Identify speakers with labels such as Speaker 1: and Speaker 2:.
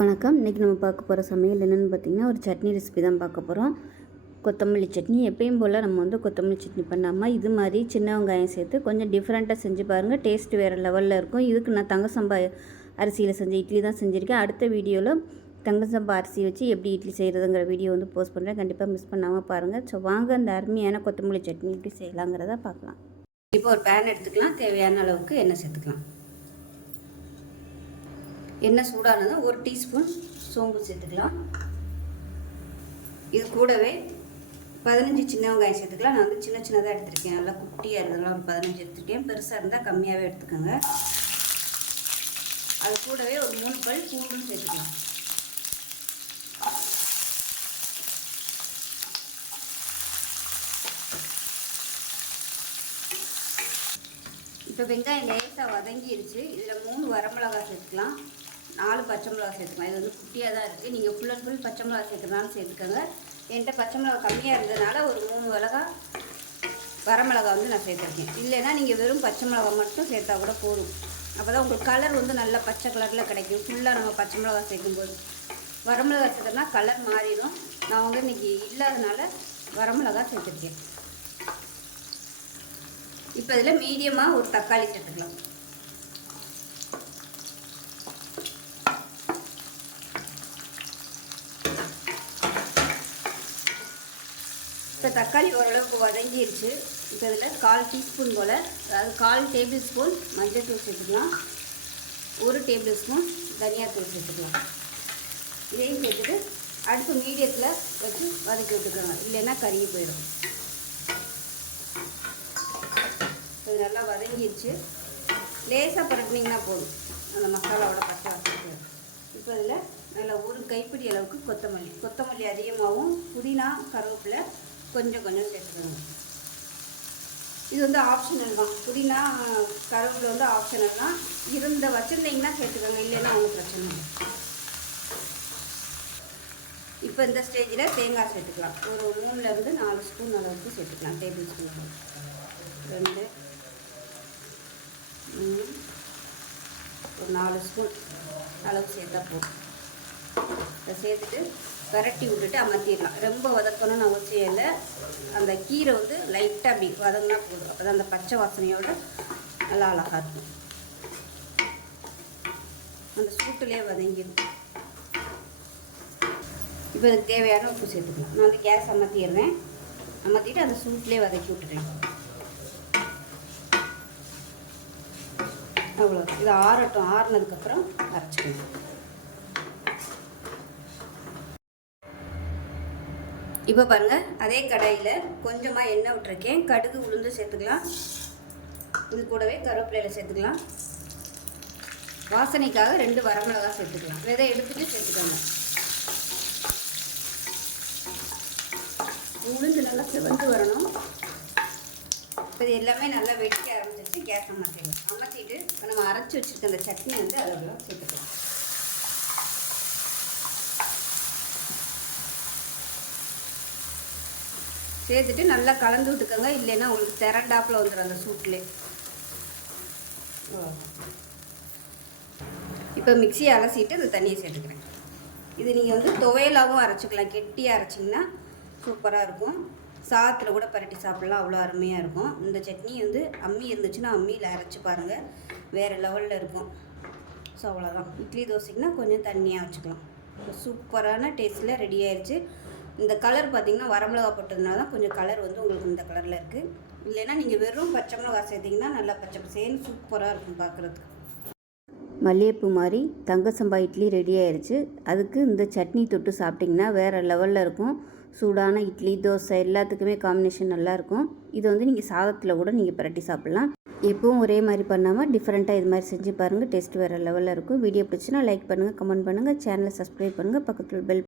Speaker 1: வணக்கம். இன்றைக்கி நம்ம பார்க்க போகிற சமையல் என்னென்னு பார்த்தீங்கன்னா ஒரு சட்னி ரெசிபி தான் பார்க்க போகிறோம் கொத்தமல்லி சட்னி. எப்பயும் போல் நம்ம வந்து கொத்தமல்லி சட்னி பண்ணாமல் இது மாதிரி சின்ன வெங்காயம் சேர்த்து கொஞ்சம் டிஃப்ரெண்ட்டாக செஞ்சு பாருங்கள் டேஸ்ட் வேறு லெவலில் இருக்கும். இதுக்கு நான் தங்க சம்பா அரிசியில் செஞ்ச இட்லி தான் செஞ்சுருக்கேன். அடுத்த வீடியோவில் தங்க சம்பா அரிசி வச்சு எப்படி இட்லி செய்கிறதுங்கிற வீடியோ வந்து போஸ்ட் பண்ணுறேன் கண்டிப்பாக மிஸ் பண்ணாமல் பாருங்கள் ஸோ வாங்க அந்த அருமையான கொத்தமல்லி சட்னி எப்படி செய்யலாங்கிறத பார்க்கலாம். இப்போ ஒரு பேன் எடுத்துக்கலாம். தேவையான அளவுக்கு எண்ணெய் சேர்த்துக்கலாம். எண்ணெய் சூடானதும் ஒரு டீஸ்பூன் சோம்பு சேர்த்துக்கலாம். இது கூடவே பதினஞ்சு சின்ன வெங்காயம் சேர்த்துக்கலாம். நான் வந்து சின்ன சின்னதாக எடுத்திருக்கேன். நல்லா குட்டியாக இருந்ததுலாம் ஒரு பதினஞ்சு எடுத்துருக்கேன். பெருசாக இருந்தால் கம்மியாகவே எடுத்துக்கோங்க. அது கூடவே ஒரு மூணு பல் பூண்டும் சேர்த்துக்கலாம். இப்போ வெங்காயம் லேசாக வதங்கிடுச்சு இதில் மூணு வரமிளகா சேர்த்துக்கலாம். நாலு பச்சை மிளகா சேர்த்துக்கலாம். இது வந்து குட்டியாக தான் இருக்குது நீங்கள் ஃபுல் அண்ட் ஃபுல் பச்சை மிளகா சேர்க்குறதுனால சேர்த்துக்கோங்க. என்கிட்ட பச்சை மிளகா கம்மியாக இருந்ததுனால ஒரு மூணு மிளகா வரமிளகா வந்து நான் சேர்த்துருக்கேன். இல்லைன்னா நீங்கள் வெறும் பச்சை மிளகா மட்டும் சேர்த்தா கூட போதும். அப்போ தான் உங்களுக்கு கலர் வந்து நல்லா பச்சை கலரில் கிடைக்கும். ஃபுல்லாக நம்ம பச்சை மிளகா சேர்க்கும்போது. வரமிளகா சேர்த்தோம்னா கலர் மாறிடும். நான் வந்து இன்றைக்கி இல்லாதனால வரமிளகா சேர்த்துருக்கேன். இப்போ இதில் மீடியமாக ஒரு தக்காளி சேர்த்துக்கலாம். இப்போ தக்காளி ஓரளவுக்கு வதங்கிடுச்சு இப்போ இதில் கால் டீஸ்பூன் போல் அதாவது கால் டேபிள் ஸ்பூன் மஞ்சள் தூள் சேர்த்துக்கலாம். ஒரு டேபிள் ஸ்பூன் தனியாத்தூள் சேர்த்துக்கலாம். இதையும் சேர்த்துட்டு அடுப்பு மீடியத்தில் வச்சு வதக்கி விட்டுக்கோங்க இல்லைன்னா கருகி போயிடும். இது நல்லா வதங்கிடுச்சு லேசாக பரட்டினீங்கன்னா போதும். அந்த மசாலாவோட பச்சை வாசனை இப்போ இதில் நல்லா ஒரு கைப்பிடி அளவுக்கு கொத்தமல்லி. கொத்தமல்லி அதிகமாகவும் புதினா கருவேப்பிலை கொஞ்சம் கொஞ்சம் சேர்த்துக்கணும் இது வந்து ஆப்ஷனல் தான். புதினா கருவில் வந்து ஆப்ஷனல் தான். இருந்த வச்சுருந்தீங்கன்னா சேர்த்துக்கோங்க இல்லைன்னா ஒன்றும் பிரச்சனை இல்லை. இப்போ இந்த ஸ்டேஜில் தேங்காய் சேர்த்துக்கலாம். ஒரு மூணுலேருந்து நாலு ஸ்பூன் அளவுக்கு சேர்த்துக்கலாம். டேபிள் ஸ்பூன் ரெண்டு. மூணு. ஒரு நாலு ஸ்பூன் அளவுக்கு சேர்த்தா போதும். இதை சேர்த்துட்டு பரட்டி விட்டுட்டு அமர்த்திடலாம். ரொம்ப வதக்கணும்னு அவசியம் இல்லை. அந்த கீரை வந்து லைட்டாக அப்படி வதங்கினா போதும். அப்போ அந்த பச்சை வாசனையோடு நல்லா அழகாக இருக்கும். அந்த சூட்டுலேயே வதங்கிடும். இப்போ இதுக்கு தேவையான உப்பு சேர்த்துக்கலாம். நான் வந்து கேஸ் அமர்த்திடுறேன். அமர்த்திட்டு அந்த சூட்லேயே வதக்கி விட்டுறேன் அவ்வளோ இது ஆறட்டும். ஆறுனதுக்கப்புறம் அரைச்சிக்கணும். இப்போ பாருங்கள் அதே கடாயில் கொஞ்சமாக எண்ணெய் விட்டுருக்கேன். கடுகு உளுந்து சேர்த்துக்கலாம். இது கூடவே கருவேப்பிலையில் சேர்த்துக்கலாம். வாசனைக்காக ரெண்டு வரமிளகா சேர்த்துக்கலாம். விதை எடுத்துகிட்டு சேர்த்துக்கோங்க. உளுந்து நல்லா செவந்து வரணும். இப்போ இது எல்லாமே நல்லா வெடிக்க ஆரம்பிச்சிருச்சு. கேஸ் அமர்த்திடலாம். அமர்த்திட்டு இப்போ நம்ம அரைச்சி வச்சுருக்க அந்த சட்னி வந்து அதில் சேர்த்துக்கலாம். சேர்த்துட்டு நல்லா கலந்து விட்டுக்கோங்க. இல்லைன்னா உங்களுக்கு திரண்டாப்பில் வந்துடும் அந்த சூட்லே. இப்போ மிக்சியை அலசிட்டு அந்த தண்ணியை சேர்த்துக்கிறேன். இது நீங்கள் வந்து துவையலாகவும் அரைச்சிக்கலாம். கெட்டியாக அரைச்சிங்கன்னா சூப்பராக இருக்கும். சாத்தில் கூட பரட்டி சாப்பிட்லாம். அவ்வளோ அருமையாக இருக்கும். இந்த சட்னி வந்து அம்மி இருந்துச்சுன்னா அம்மியில் அரைச்சி பாருங்கள் வேறு லெவலில் இருக்கும். ஸோ அவ்வளோதான். இட்லி தோசைக்குன்னா கொஞ்சம் தண்ணியாக வச்சுக்கலாம். சூப்பரான டேஸ்ட்டில் ரெடி ஆயிடுச்சு இந்த கலர் பார்த்திங்கன்னா வரமிளகா போட்டதுனால தான் கொஞ்சம் கலர் வந்து உங்களுக்கு இந்த கலரில் இருக்குது இல்லைன்னா நீங்கள் வெறும் பச்சை மிளகா சேர்த்திங்கன்னா நல்லா பச்சை பசேன்னு சூப்பராக இருக்கும் பார்க்குறதுக்கு. மல்லிகைப்பூ மாதிரி தங்க சம்பா இட்லி ரெடி ஆயிடுச்சு அதுக்கு இந்த சட்னி தொட்டு சாப்பிட்டிங்கன்னா வேறு லெவலில் இருக்கும். சூடான இட்லி தோசை எல்லாத்துக்குமே காம்பினேஷன் நல்லாயிருக்கும் இதை வந்து நீங்கள் சாதத்தில் கூட நீங்கள் பரட்டி சாப்பிட்லாம். எப்பவும் ஒரே மாதிரி பண்ணாமல் டிஃப்ரெண்ட்டாக இது மாதிரி செஞ்சு பாருங்கள் டேஸ்ட் வேறு லெவலில் இருக்கும். வீடியோ பிடிச்சினா லைக் பண்ணுங்கள் கமெண்ட் பண்ணுங்கள் சேனலை சப்ஸ்கிரைப் பண்ணுங்கள் பக்கத்தில் பெல்